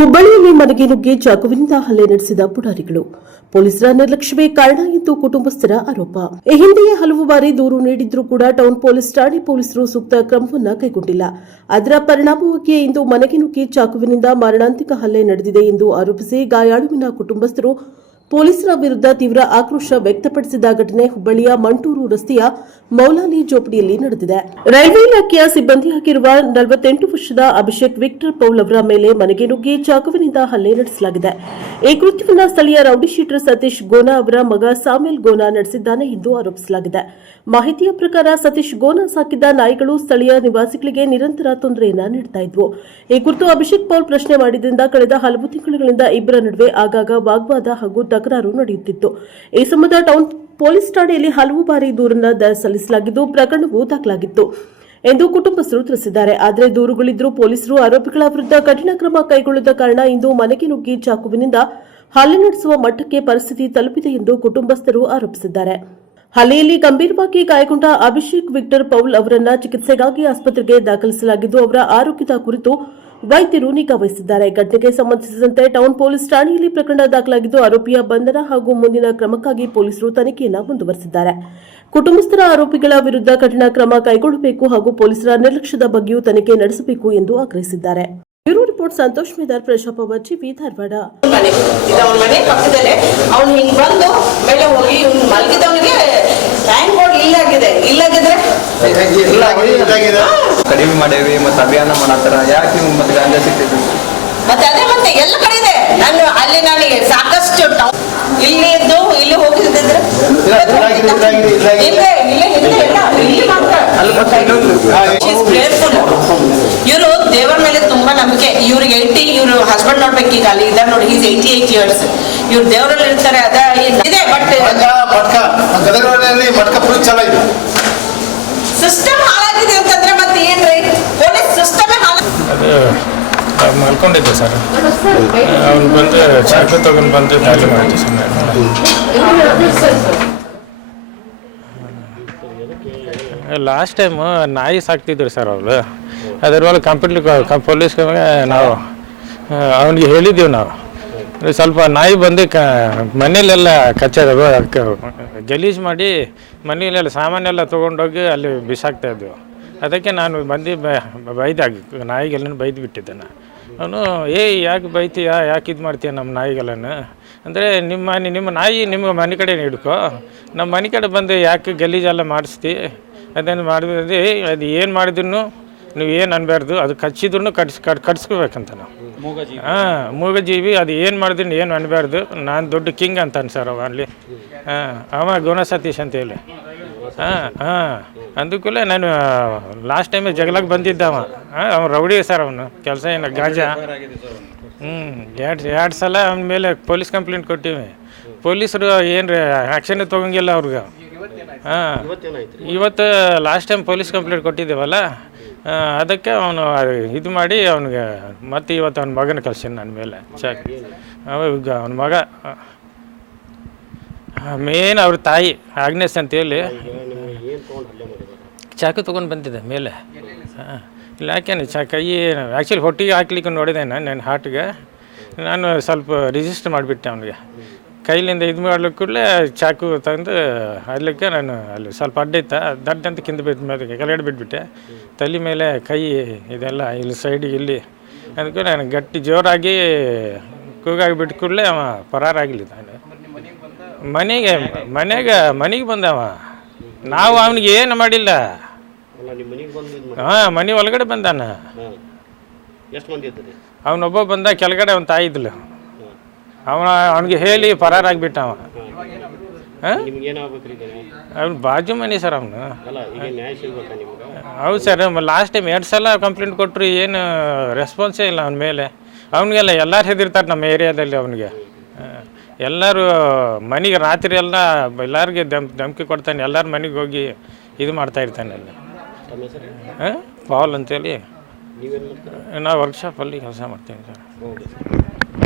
ಹುಬ್ಬಳ್ಳಿಯಲ್ಲಿ ಮನೆಗೆ ನುಗ್ಗಿ ಚಾಕುವಿನಿಂದ ಹಲ್ಲೆ ನಡೆಸಿದ ಪುಢಾರಿಗಳು. ಪೊಲೀಸರ ನಿರ್ಲಕ್ಷ್ಯವೇ ಕಾರಣ ಎಂದು ಕುಟುಂಬಸ್ಥರ ಆರೋಪ. ಈ ಹಿಂದೆಯೇ ಹಲವು ಬಾರಿ ದೂರು ನೀಡಿದ್ರೂ ಕೂಡ ಟೌನ್ ಪೊಲೀಸ್ ಠಾಣೆ ಪೊಲೀಸರು ಸೂಕ್ತ ಕ್ರಮವನ್ನು ಕೈಗೊಂಡಿಲ್ಲ. ಅದರ ಪರಿಣಾಮವಾಗಿ ಇಂದು ಮನೆಗೆ ನುಗ್ಗಿ ಚಾಕುವಿನಿಂದ ಮಾರಣಾಂತಿಕ ಹಲ್ಲೆ ನಡೆದಿದೆ ಎಂದು ಆರೋಪಿಸಿ ಗಾಯಾಳುವಿನ ಕುಟುಂಬಸ್ಥರು ಪೊಲೀಸರ ವಿರುದ್ಧ ತೀವ್ರ ಆಕ್ರೋಶ ವ್ಯಕ್ತಪಡಿಸಿದ ಘಟನೆ ಹುಬ್ಬಳ್ಳಿಯ ಮಂಟೂರು ರಸ್ತೆಯ ಮೌಲಾಲಿ ಜೋಪಡಿಯಲ್ಲಿ ನಡೆದಿದೆ. ರೈಲ್ವೆ ಇಲಾಖೆಯ ಸಿಬ್ಬಂದಿಯಾಗಿರುವ 48 ವರ್ಷದ ಅಭಿಷೇಕ್ ವಿಕ್ಟರ್ ಪೌಲ್ ಅವರ ಮೇಲೆ ಮನೆಗೆ ನುಗ್ಗಿ ಚಾಕುವಿನಿಂದ ಹಲ್ಲೆ ನಡೆಸಲಾಗಿದೆ. ಈ ಕೃತ್ಯವನ್ನು ಸ್ಥಳೀಯ ರೌಡಿ ಶೀಟರ್ ಸತೀಶ್ ಗೋನಾ ಅವರ ಮಗ ಸಾಮ್ಯಲ್ ಗೋನಾ ನಡೆಸಿದ್ದಾನೆ ಎಂದು ಆರೋಪಿಸಲಾಗಿದೆ. ಮಾಹಿತಿಯ ಪ್ರಕಾರ ಸತೀಶ್ ಗೋನಾ ಸಾಕಿದ್ದ ನಾಯಿಗಳು ಸ್ಥಳೀಯ ನಿವಾಸಿಗಳಿಗೆ ನಿರಂತರ ತೊಂದರೆಯನ್ನ ನೀಡುತ್ತಾ ಇದ್ವು. ಈ ಕುರಿತು ಅಭಿಷೇಕ್ ಪೌಲ್ ಪ್ರಶ್ನೆ ಮಾಡಿದ್ದರಿಂದ ಕಳೆದ ಹಲವು ತಿಂಗಳುಗಳಿಂದ ಇಬ್ಬರ ನಡುವೆ ಆಗಾಗ ವಾಗ್ವಾದ ಹಾಗೂ ತಕರಾರು ನಡೆಯುತ್ತಿತ್ತು. ಈ ಸಂಬಂಧ ಟೌನ್ ಪೊಲೀಸ್ ಠಾಣೆಯಲ್ಲಿ ಹಲವು ಬಾರಿ ದೂರನ್ನು ಸಲ್ಲಿಸಲಾಗಿದ್ದು ಪ್ರಕರಣವೂ ದಾಖಲಾಗಿತ್ತು ಎಂದು ಕುಟುಂಬಸ್ಥರು ತಿಳಿಸಿದ್ದಾರೆ. ಆದರೆ ದೂರುಗಳಿದ್ದರೂ ಪೊಲೀಸರು ಆರೋಪಿಗಳ ವಿರುದ್ಧ ಕಠಿಣ ಕ್ರಮ ಕೈಗೊಳ್ಳದ ಕಾರಣ ಇಂದು ಮನೆಗೆ ನುಗ್ಗಿ ಚಾಕುವಿನಿಂದ ಹಲ್ಲೆ ನಡೆಸುವ ಮಟ್ಟಕ್ಕೆ ಪರಿಸ್ಥಿತಿ ತಲುಪಿದೆ ಎಂದು ಕುಟುಂಬಸ್ಥರು ಆರೋಪಿಸಿದ್ದಾರೆ. ಹಲ್ಲೆಯಲ್ಲಿ ಗಂಭೀರವಾಗಿ ಗಾಯಗೊಂಡ ಅಭಿಷೇಕ್ ವಿಕ್ಟರ್ ಪೌಲ್ ಅವರನ್ನ ಚಿಕಿತ್ಸೆಗಾಗಿ ಆಸ್ಪತ್ರೆಗೆ ದಾಖಲಿಸಲಾಗಿದ್ದು ಅವರ ಆರೋಗ್ಯದ ಕುರಿತು ವೈದ್ಯರು ನಿಗಾ ವಹಿಸಿದ್ದಾರೆ. ಘಟನೆಗೆ ಸಂಬಂಧಿಸಿದಂತೆ ಟೌನ್ ಪೊಲೀಸ್ ಠಾಣೆಯಲ್ಲಿ ಪ್ರಕರಣ ದಾಖಲಾಗಿದ್ದು ಆರೋಪಿಯ ಬಂಧನ ಹಾಗೂ ಮುಂದಿನ ಕ್ರಮಕ್ಕಾಗಿ ಪೊಲೀಸರು ತನಿಖೆಯನ್ನು ಮುಂದುವರೆಸಿದ್ದಾರೆ. ಕುಟುಂಬಸ್ಥರ ಆರೋಪಿಗಳ ವಿರುದ್ಧ ಕಠಿಣ ಕ್ರಮ ಕೈಗೊಳ್ಳಬೇಕು ಹಾಗೂ ಪೊಲೀಸರ ನಿರ್ಲಕ್ಷ್ಯದ ಬಗ್ಗೆಯೂ ತನಿಖೆ ನಡೆಸಬೇಕು ಎಂದು ಆಗ್ರಹಿಸಿದ್ದಾರೆ. Bureau report Santosh Medar, Prajaprabha TV, Dharwad. ಮನೆ ಪಕ್ಕದಲ್ಲೇ ಅವ್ನು ಹಿಂಗ್ ಬಂದು ಮೇಲೆ ಹೋಗಿ ಮಲಗಿದವನಿಗೆ ಟ್ಯಾಂಕ್ ಬೋರ್ಡ್ ಇಲ್ಲಾಗಿದ್ರೆ ಕಡಿಮೆ ಮಾಡೇವಿ ಮತ್ತೆ ಅಭಿಯಾನ ಮಾಡತ್ತಾರ. ಯಾಕೆ ನೀವು ಮತ್ತೆ ಗಾಂಜಾ ಸಿಗ್ತಿದ್ರು? ಮತ್ತೆ ಅದೇ ಮತ್ತೆ ಎಲ್ಲ ಕಡೆ ಇದೆ. ನಾನು ನನಗೆ ಸಾಕಷ್ಟು ಇಲ್ಲಿ ಹೋಗಿದ್ದಿದ್ರೆ ಇವರು ದೇವರ ಮೇಲೆ ತುಂಬಾ ನಂಬಿಕೆ. ಇವ್ರಿಗೆ 80, ಇವ್ರು ಹಸ್ಬೆಂಡ್ ನೋಡ್ಬೇಕು ಈಗ ಅಲ್ಲಿ ಇದ್ದಾರೆ ನೋಡಿ, ಈಸ್ 88 years. ಇವ್ರು ದೇವರಲ್ಲಿ ಇರ್ತಾರೆ. ಅದ ಇದೆ ಬಟ್ ಸಿಸ್ಟಮ್ ಹಾಳಾಗಿದೆ ಅಂತಂದ್ರೆ ಮತ್ತೆ ಏನ್ರಿ, ಪೊಲೀಸ್ ಸಿಸ್ಟಮ್ ಮಲ್ಕೊಂಡಿದ್ದೆ ಸರ್. ಅವ್ನು ಬಂದು ಚಾಕು ತಗೊಂಡು ಬಂದು ದಾಳಿ ಮಾಡಿದ್ದೆ ಸರ್. ಲಾಸ್ಟ್ ಟೈಮ್ ನಾಯಿ ಸಾಕ್ತಿದ್ರು ಸರ್ ಅವರು. ಅದ್ರ ಮೇಲೆ ಪೊಲೀಸ್ಗೆ ನಾವು ಅವನಿಗೆ ಹೇಳಿದ್ದೀವಿ. ನಾವು ಸ್ವಲ್ಪ ನಾಯಿ ಬಂದು ಮನೇಲೆಲ್ಲ ಕಚ್ಚೋದು ಗಲೀಜು ಮಾಡಿ ಮನೆಯಲ್ಲೆಲ್ಲ ಸಾಮಾನೆಲ್ಲ ತೊಗೊಂಡೋಗಿ ಅಲ್ಲಿ ಬಿಸಾಕ್ತಾಯಿದ್ವು. ಅದಕ್ಕೆ ನಾನು ಬಂದು ಬೈದಾಗಿ ನಾಯಿಗೆಲ್ಲ ಬೈದು ಬಿಟ್ಟಿದ್ದೆ. ಅವನು ಯಾಕೆ ಬೈತೀಯ, ಯಾಕೆ ಇದು ಮಾಡ್ತೀಯ ನಮ್ಮ ನಾಯಿಗಳನ್ನು ಅಂದರೆ ನಿಮ್ಮ ನಾಯಿ ನಿಮ್ಮ ಮನೆ ಕಡೆ ಹಿಡ್ಕೊ, ನಮ್ಮ ಮನೆ ಕಡೆ ಬಂದು ಯಾಕೆ ಗಲೀಜೆಲ್ಲ ಮಾಡಿಸ್ತಿ, ಅದನ್ನು ಮಾಡಿದ್ರೆ ಅದು ಏನು ಮಾಡಿದ್ರು ನೀವು ಏನು ಅನ್ಬಾರ್ದು, ಅದು ಕಚ್ಚಿದ್ರು ಕಟ್ಸ್ಕೋಬೇಕಂತ ನಾವು. ಮೂಗಜೀವಿ ಅದು ಏನು ಮಾಡಿದ್ರು ಏನು ಅನ್ಬಾರ್ದು. ನಾನು ದೊಡ್ಡ ಕಿಂಗ್ ಅಂತಾನೆ ಸರ್ ಅವ ಅಲ್ಲಿ. ಅವ ಗುಣ ಸತೀಶ್ ಅಂತೇಳಿ. ಅಂದಕ್ಕೂಲೆ ನಾನು ಲಾಸ್ಟ್ ಟೈಮ್ ಜಗಳಕ್ಕೆ ಬಂದಿದ್ದವ. ಅವ್ನು ರೌಡಿ ಸರ್. ಅವನು ಕೆಲಸ ಏನು ಗಾಂಜಾ. ಎರಡು ಸಲ ಅವನ ಮೇಲೆ ಪೊಲೀಸ್ ಕಂಪ್ಲೇಂಟ್ ಕೊಟ್ಟಿವಿ. ಪೊಲೀಸರು ಏನು ಆ್ಯಕ್ಷನ್ ತೊಗೊಂಗಿಲ್ಲ ಅವ್ರಿಗೆ. ಇವತ್ತು ಲಾಸ್ಟ್ ಟೈಮ್ ಪೊಲೀಸ್ ಕಂಪ್ಲೇಂಟ್ ಕೊಟ್ಟಿದ್ದೇವಲ್ಲ, ಅದಕ್ಕೆ ಅವನು ಇದು ಮಾಡಿ ಅವನಿಗೆ ಮತ್ತೆ ಇವತ್ತು ಅವನ ಮಗನ ಕಳ್ಸೀನಿ ನನ್ನ ಮೇಲೆ ಅವಾಗ ಅವನ ಮಗ ಮೇನ್ ಅವ್ರ ತಾಯಿ ಆಗ್ನೇಸ್ ಅಂತೇಳಿ ಚಾಕು ತೊಗೊಂಡು ಬಂದಿದ್ದೆ ಮೇಲೆ. ಯಾಕೇನು ಕೈ ಆ್ಯಕ್ಚುಲಿ ಹೊಟ್ಟಿಗೆ ಹಾಕ್ಲಿಕ್ಕೆ ನೋಡಿದೆ ನನ್ನ ಹಾರ್ಟ್ಗೆ. ನಾನು ಸ್ವಲ್ಪ ರಿಜಿಸ್ಟರ್ ಮಾಡಿಬಿಟ್ಟೆ ಅವನಿಗೆ. ಕೈಲಿಂದ ಇದು ಮಾಡ್ಲಿಕ್ಕೆ ಕೂಡಲೇ ಚಾಕು ತಂದು ಅಲ್ಲಿಗೆ ನಾನು ಅಲ್ಲಿ ಸ್ವಲ್ಪ ಅಡ್ಡಿತ್ತ ದಡ್ಡಂತ ಕಿಂದ ಬಿದ್ದ ಮೇಲೆ ಕೆಳಗಡೆ ಬಿಟ್ಬಿಟ್ಟೆ. ತಲೆ ಮೇಲೆ ಕೈ ಇದೆಲ್ಲ ಇಲ್ಲಿ ಸೈಡಿಗೆ ಇಲ್ಲಿ. ಅದಕ್ಕೆ ನಾನು ಗಟ್ಟಿ ಜೋರಾಗಿ ಕೂಗಾಗಿ ಬಿಟ್ಟು ಕೂಡಲೇ ಅವ ಪರಾರಾಗಲಿ. ಮನೆಗೆ ಬಂದವ. ನಾವು ಅವನಿಗೆ ಏನು ಮಾಡಿಲ್ಲ. ಮನೆ ಒಳಗಡೆ ಬಂದಾನ. ಅವನೊಬ್ಬ ಬಂದ, ಕೆಳಗಡೆ ಅವನ ತಾಯಿ ಇದ್ಲು. ಅವನಿಗೆ ಹೇಳಿ ಪರಾರಾಗಿಬಿಟ್ಟ ಅವ. ಅವ್ನು ಬಾಜು ಮನೆ ಸರ್ ಅವನು. ಹೌದು ಸರ್. ಲಾಸ್ಟ್ ಟೈಮ್ 2 ಸಲ ಕಂಪ್ಲೇಂಟ್ ಕೊಟ್ಟರು, ಏನು ರೆಸ್ಪಾನ್ಸೇ ಇಲ್ಲ ಅವನ ಮೇಲೆ. ಅವನಿಗೆಲ್ಲ ಎಲ್ಲರೂ ಹೆದರ್ತಾರೆ ನಮ್ಮ ಏರಿಯಾದಲ್ಲಿ. ಅವನಿಗೆ ಎಲ್ಲರೂ ಮನೆಗೆ ರಾತ್ರಿ ಎಲ್ಲರಿಗೆ ಧಮಕಿ ಕೊಡ್ತಾನೆ. ಎಲ್ಲರ ಮನೆಗೆ ಹೋಗಿ ಇದು ಮಾಡ್ತಾಯಿರ್ತಾನೆ ಅಲ್ಲಿ. ಪಾಲ್ ಅಂತೇಳಿ ನಾವು ವರ್ಕ್ಶಾಪಲ್ಲಿ ಕೆಲಸ ಮಾಡ್ತೀವಿ ಸರ್.